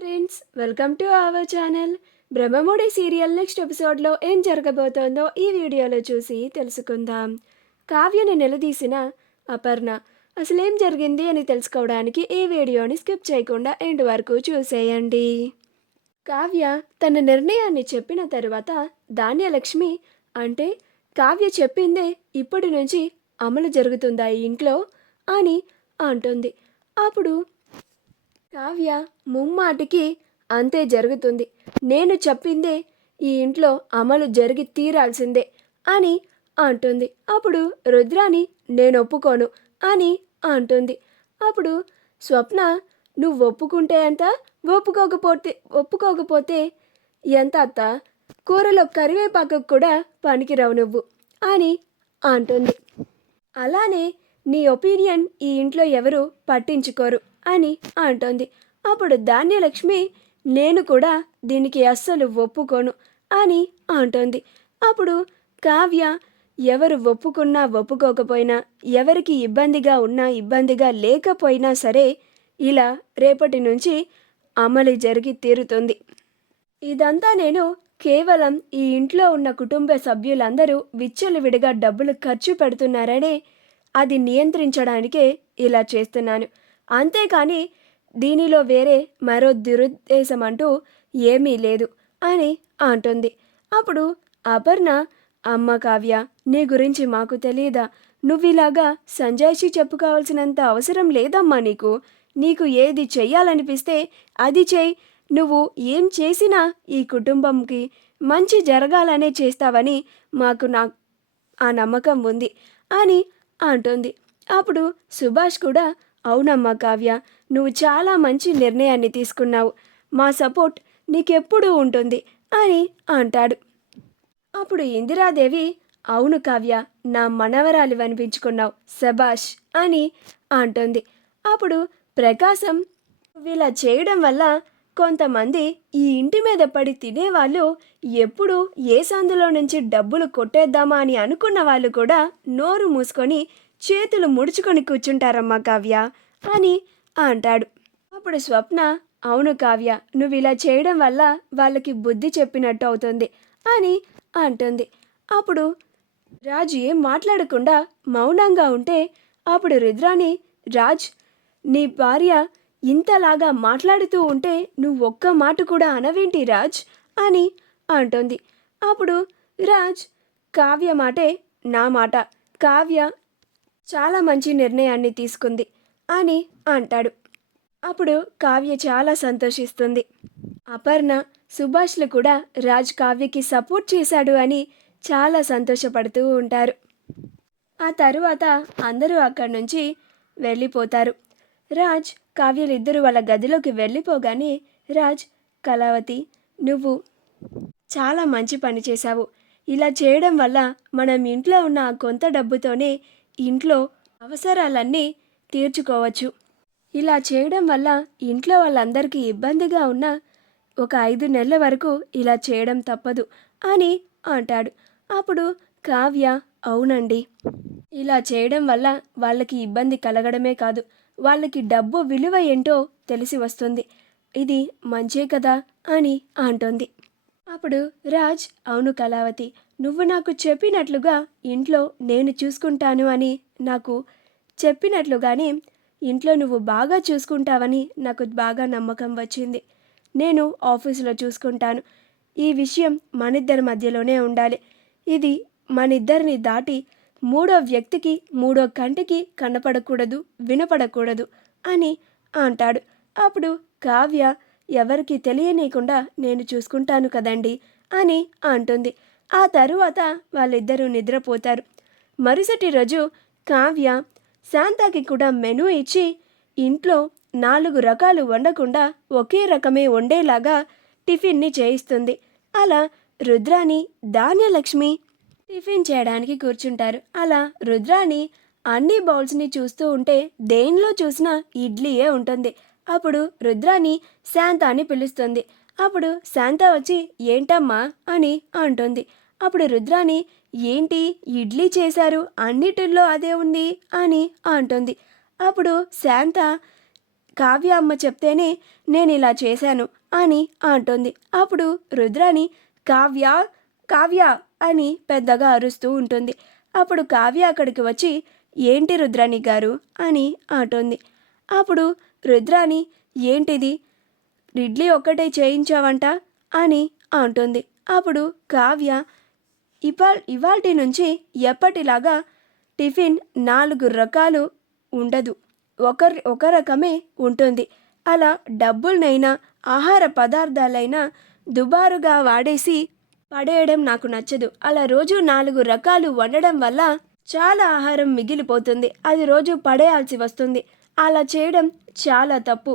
Friends, welcome to our channel. Brahmamudi serial next ఎపిసోడ్లో ఏం జరగబోతోందో ఈ వీడియోలో చూసి తెలుసుకుందాం. కావ్యని నిలదీసిన అపర్ణ అసలేం జరిగింది అని తెలుసుకోవడానికి ఈ వీడియోని స్కిప్ చేయకుండా ఎండ్ వరకు చూసేయండి. కావ్య తన నిర్ణయాన్ని చెప్పిన తరువాత ధాన్యలక్ష్మి అంటే కావ్య చెప్పిందే ఇప్పటి నుంచి అమలు జరుగుతుందా ఈ ఇంట్లో అని అంటుంది. అప్పుడు కావ్య ముమ్మాటికి అంతే జరుగుతుంది, నేను చెప్పిందే ఈ ఇంట్లో అమలు జరిగి తీరాల్సిందే అని అంటుంది. అప్పుడు రుద్రాని నేను ఒప్పుకోను అని అంటుంది. అప్పుడు స్వప్న నువ్వు ఒప్పుకుంటే ఎంత, ఒప్పుకోకపోతే ఎంత అత్త, కూరలో కరివేపాకు కూడా పనికిరావు నువ్వు అని అంటుంది. అలానే నీ ఒపీనియన్ ఈ ఇంట్లో ఎవరు పట్టించుకోరు అని అంటోంది. అప్పుడు ధాన్యలక్ష్మి నేను కూడా దీనికి అస్సలు ఒప్పుకోను అని అంటోంది. అప్పుడు కావ్య ఎవరు ఒప్పుకున్నా ఒప్పుకోకపోయినా, ఎవరికి ఇబ్బందిగా ఉన్నా ఇబ్బందిగా లేకపోయినా సరే ఇలా రేపటి నుంచి అమలు జరిగి తీరుతుంది. ఇదంతా నేను కేవలం ఈ ఇంట్లో ఉన్న కుటుంబ సభ్యులందరూ విచ్చలవిడిగా డబ్బులు ఖర్చు పెడుతున్నారనే అది నియంత్రించడానికే ఇలా చేస్తున్నాను, అంతేకాని దీనిలో వేరే మరో దురుద్దేశం అంటూ ఏమీ లేదు అని అంటుంది. అప్పుడు అపర్ణ అమ్మ కావ్య, నీ గురించి మాకు తెలియదా? నువ్విలాగా సంజాయిషి చెప్పుకోవాల్సినంత అవసరం లేదమ్మా నీకు. నీకు ఏది చెయ్యాలనిపిస్తే అది చెయ్యి. నువ్వు ఏం చేసినా ఈ కుటుంబంకి మంచి జరగాలనే చేస్తావని మాకు ఆ నమ్మకం ఉంది అని అంటుంది. అప్పుడు సుభాష్ కూడా అవునమ్మా కావ్య, నువ్వు చాలా మంచి నిర్ణయాన్ని తీసుకున్నావు, మా సపోర్ట్ నీకెప్పుడూ ఉంటుంది అని అంటాడు. అప్పుడు ఇందిరాదేవి అవును కావ్య, నా మనవరాలి అనిపించుకున్నావు, శభాష్ అని అంటుంది. అప్పుడు ప్రకాశం ఇలా చేయడం వల్ల కొంతమంది ఈ ఇంటి మీద పడి తినేవాళ్ళు ఎప్పుడు ఏ సందులో నుంచి డబ్బులు కొట్టేద్దామా అని అనుకున్న వాళ్ళు కూడా నోరు మూసుకొని చేతులు ముడుచుకొని కూర్చుంటారమ్మా కావ్య అని అంటాడు. అప్పుడు స్వప్న అవును కావ్య, నువ్వు ఇలా చేయడం వల్ల వాళ్ళకి బుద్ధి చెప్పినట్టు అవుతుంది అని అంటుంది. అప్పుడు రాజు ఏం మాట్లాడకుండా మౌనంగా ఉంటే అప్పుడు రుద్రాని రాజ్, నీ భార్య ఇంతలాగా మాట్లాడుతూ ఉంటే నువ్వు ఒక్క మాట కూడా అనవేంటి రాజ్ అని అంటుంది. అప్పుడు రాజ్ కావ్య మాటే నా మాట, కావ్య చాలా మంచి నిర్ణయాన్ని తీసుకుంది అని అంటాడు. అప్పుడు కావ్య చాలా సంతోషిస్తుంది. అపర్ణ సుభాష్లు కూడా రాజ్ కావ్యకి సపోర్ట్ చేశాడు అని చాలా సంతోషపడుతూ ఉంటారు. ఆ తరువాత అందరూ అక్కడి నుంచి వెళ్ళిపోతారు. రాజ్ కావ్యలిద్దరూ వాళ్ళ గదిలోకి వెళ్ళిపోగానే రాజ్, కళావతి నువ్వు చాలా మంచి పని చేశావు. ఇలా చేయడం వల్ల మనం ఇంట్లో ఉన్న ఆ కొంత డబ్బుతోనే ఇంట్లో అవసరాలన్నీ తీర్చుకోవచ్చు. ఇలా చేయడం వల్ల ఇంట్లో వాళ్ళందరికీ ఇబ్బందిగా ఉన్న ఒక 5 నెలల వరకు ఇలా చేయడం తప్పదు అని అంటాడు. అప్పుడు కావ్య అవునండి, ఇలా చేయడం వల్ల వాళ్ళకి ఇబ్బంది కలగడమే కాదు, వాళ్ళకి డబ్బు విలువ ఏంటో తెలిసి వస్తుంది, ఇది మంచే కదా అని అంటుంది. అప్పుడు రాజ్ అవును కళావతి, నువ్వు నాకు చెప్పినట్లుగా ఇంట్లో నేను చూసుకుంటాను అని నాకు చెప్పినట్లుగానే ఇంట్లో నువ్వు బాగా చూసుకుంటావని నాకు బాగా నమ్మకం వచ్చింది. నేను ఆఫీసులో చూసుకుంటాను. ఈ విషయం మనిద్దరి మధ్యలోనే ఉండాలి. ఇది మనిద్దరిని దాటి మూడో వ్యక్తికి, మూడో కంటికి కనపడకూడదు, వినపడకూడదు అని అంటాడు. అప్పుడు కావ్య ఎవరికి తెలియనీయకుండా నేను చూసుకుంటాను కదండి అని అంటుంది. ఆ తరువాత వాళ్ళిద్దరూ నిద్రపోతారు. మరుసటి రోజు కావ్య శాంతాకి కూడా మెనూ ఇచ్చి ఇంట్లో 4 రకాలు వండకుండా ఒకే రకమే వండేలాగా టిఫిన్ని చేయిస్తుంది. అలా రుద్రాని ధాన్యలక్ష్మి టిఫిన్ చేయడానికి కూర్చుంటారు. అలా రుద్రాని అన్ని బౌల్స్ని చూస్తూ ఉంటే దేనిలో చూసినా ఇడ్లీయే ఉంటుంది. అప్పుడు రుద్రాని శాంతాని పిలుస్తుంది. అప్పుడు శాంత వచ్చి ఏంటమ్మా అని అంటుంది. అప్పుడు రుద్రాని ఏంటి ఇడ్లీ చేశారు, అన్నిటిల్లో అదే ఉంది అని అంటుంది. అప్పుడు శాంత కావ్య అమ్మ చెప్తేనే నేను ఇలా చేశాను అని అంటుంది. అప్పుడు రుద్రాని కావ్య కావ్య అని పెద్దగా అరుస్తూ ఉంటుంది. అప్పుడు కావ్య అక్కడికి వచ్చి ఏంటి రుద్రాని గారు అని అంటుంది. అప్పుడు రుద్రాని ఏంటిది ఇడ్లీ ఒక్కటే చేయించావంట అని అంటుంది. అప్పుడు కావ్య ఇవాల్టి నుంచి ఎప్పటిలాగా టిఫిన్ 4 రకాలు ఉండదు, ఒక రకమే ఉంటుంది. అలా డబ్బులనైనా ఆహార పదార్థాలైనా దుబారుగా వాడేసి పడేయడం నాకు నచ్చదు. అలా రోజు 4 రకాలు వండడం వల్ల చాలా ఆహారం మిగిలిపోతుంది, అది రోజు పడేయాల్సి వస్తుంది. అలా చేయడం చాలా తప్పు,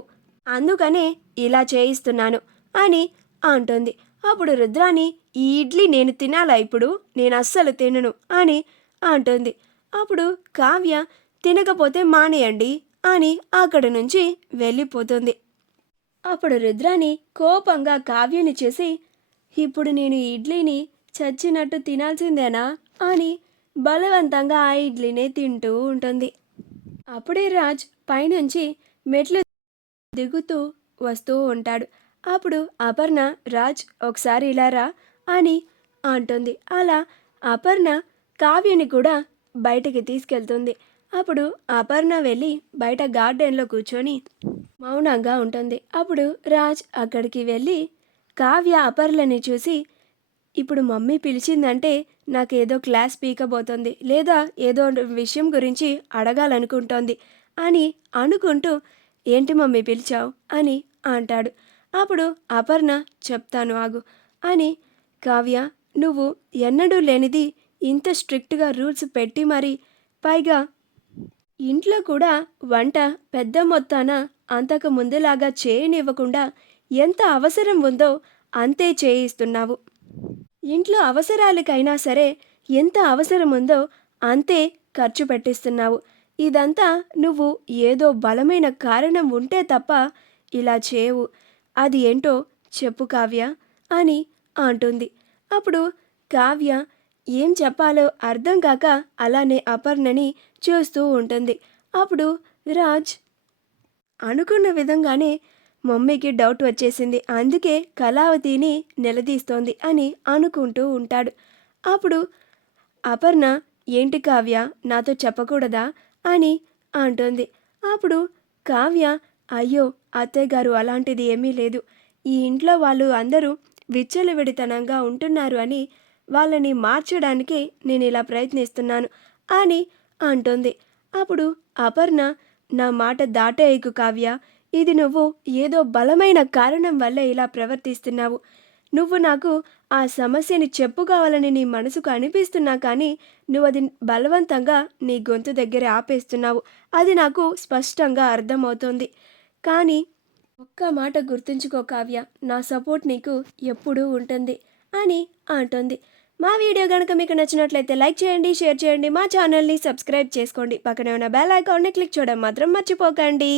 అందుకనే ఇలా చేయిస్తున్నాను అని అంటుంది. అప్పుడు రుద్రాని ఈ ఇడ్లీ నేను తినాలా ఇప్పుడు, నేను అస్సలు తినను అని అంటుంది. అప్పుడు కావ్య తినకపోతే మానేయండి అని అక్కడి నుంచి వెళ్ళిపోతుంది. అప్పుడు రుద్రాని కోపంగా కావ్యని చేసి ఇప్పుడు నేను ఈ ఇడ్లీని చచ్చినట్టు తినాల్సిందేనా అని బలవంతంగా ఆ ఇడ్లీనే తింటూ ఉంటుంది. అప్పుడే రాజ్ పైనుంచి మెట్లు దిగుతూ వస్తూ ఉంటాడు. అప్పుడు అపర్ణ రాజ్ ఒకసారి ఇలా రా అని అంటుంది. అలా అపర్ణ కావ్యని కూడా బయటికి తీసుకెళ్తుంది. అప్పుడు అపర్ణ వెళ్ళి బయట గార్డెన్లో కూర్చొని మౌనంగా ఉంటుంది. అప్పుడు రాజ్ అక్కడికి వెళ్ళి కావ్య అపర్ణని చూసి ఇప్పుడు మమ్మీ పిలిచిందంటే నాకేదో క్లాస్ పీకబోతోంది, లేదా ఏదో విషయం గురించి అడగాలనుకుంటోంది అని అనుకుంటూ ఏంటి మమ్మీ పిలిచావు అని అంటాడు. అప్పుడు అపర్ణ చెప్తాను ఆగు అని కావ్య నువ్వు ఎన్నడూ లేనిది ఇంత స్ట్రిక్ట్గా రూల్స్ పెట్టి మరి పైగా ఇంట్లో కూడా వంట పెద్ద మొత్తాన అంతకు ముందులాగా చేయనివ్వకుండా ఎంత అవసరం ఉందో అంతే చేయిస్తున్నావు. ఇంట్లో అవసరాలకైనా సరే ఎంత అవసరం ఉందో అంతే ఖర్చు పెట్టిస్తున్నావు. ఇదంతా నువ్వు ఏదో బలమైన కారణం ఉంటే తప్ప ఇలా చేయవు. అది ఏంటో చెప్పు కావ్య అని అంటుంది. అప్పుడు కావ్య ఏం చెప్పాలో అర్థం కాక అలానే అపర్ణని చూస్తూ ఉంటుంది. అప్పుడు రాజ్ అనుకున్న విధంగానే మమ్మీకి డౌట్ వచ్చేసింది, అందుకే కళావతిని నిలదీస్తోంది అని అనుకుంటూ ఉంటాడు. అప్పుడు అపర్ణ ఏంటి కావ్య నాతో చెప్పకూడదా అని అంటుంది. అప్పుడు కావ్య అయ్యో అత్తయ్య గారు అలాంటిది ఏమీ లేదు, ఈ ఇంట్లో వాళ్ళు అందరూ విచ్చలవిడితనంగా ఉంటున్నారు అని వాళ్ళని మార్చడానికి నేను ఇలా ప్రయత్నిస్తున్నాను అని అంటుంది. అప్పుడు అపర్ణ నా మాట దాటేయకు కావ్య, ఇది నువ్వు ఏదో బలమైన కారణం వల్ల ఇలా ప్రవర్తిస్తున్నావు. నువ్వు నాకు ఆ సమస్యని చెప్పుకోవాలని నీ మనసుకు అనిపిస్తున్నా కానీ నువ్వు అది బలవంతంగా నీ గొంతు దగ్గర ఆపేస్తున్నావు, అది నాకు స్పష్టంగా అర్థమవుతోంది. కానీ ఒక్క మాట గుర్తుంచుకో కావ్య, నా సపోర్ట్ నీకు ఎప్పుడూ ఉంటుంది అని అంటుంది. మా వీడియో కనుక మీకు నచ్చినట్లయితే లైక్ చేయండి, షేర్ చేయండి, మా ఛానల్ని సబ్స్క్రైబ్ చేసుకోండి, పక్కనే ఉన్న బెల్ ఐకాన్ని క్లిక్ చేయడం మాత్రం మర్చిపోకండి.